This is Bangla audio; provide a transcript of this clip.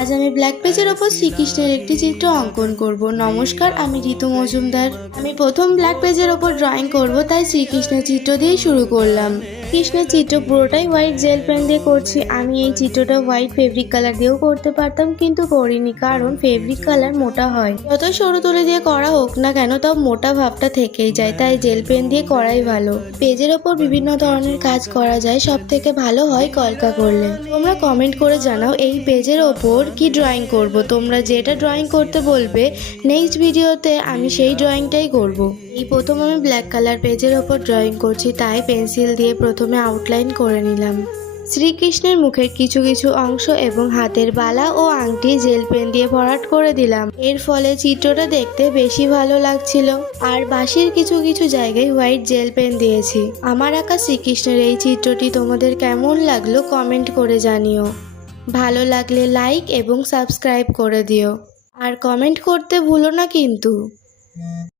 আজ আমি ব্ল্যাক পেজের ওপর শ্রীকৃষ্ণের একটি চিত্র অঙ্কন করব। নমস্কার, আমি ঋতু মজুমদার। আমি প্রথম ব্ল্যাক পেজের ওপর ড্রয়িং করব, তাই শ্রীকৃষ্ণের চিত্র দিয়ে শুরু করলাম। কৃষ্ণের চিত্র পুরোটাই হোয়াইট জেল পেন দিয়ে করছি। আমি এই চিত্রটা হোয়াইট ফেব্রিক কালার দিয়েও করতে পারতাম, কিন্তু করিনি, কারণ ফেব্রিক কালার মোটা হয়। যত সরু তুলি দিয়ে করা হোক না কেন, তাও মোটা ভাবটা থেকেই যায়, তাই জেল পেন দিয়ে করাই ভালো। পেজের ওপর বিভিন্ন ধরনের কাজ করা যায়, সব থেকে ভালো হয় কলকা করলে। তোমরা কমেন্ট করে জানাও এই পেজের ওপর কি ড্রয়িং করব। তোমরা যেটা ড্রয়িং করতে বলবে নেক্সট ভিডিওতে আমি সেই ড্রয়িংটাই করব। এই প্রথম আমি ব্ল্যাক কালার পেজের ওপর ড্রয়িং করছি, তাই পেন্সিল দিয়ে প্রথমে আউটলাইন করে নিলাম। শ্রীকৃষ্ণের মুখের কিছু কিছু অংশ এবং হাতের বালা ও আংটি জেল পেন দিয়ে ভরাট করে দিলাম। এর ফলে চিত্রটা দেখতে বেশি ভালো লাগছিল। আর বাঁশির কিছু কিছু জায়গায় হোয়াইট জেল পেন দিয়েছি। আমার আঁকা শ্রীকৃষ্ণের এই চিত্রটি তোমাদের কেমন লাগলো কমেন্ট করে জানিও। ভালো লাগলে লাইক এবং সাবস্ক্রাইব করে দিও। আর কমেন্ট করতে ভুলো না কিন্তু।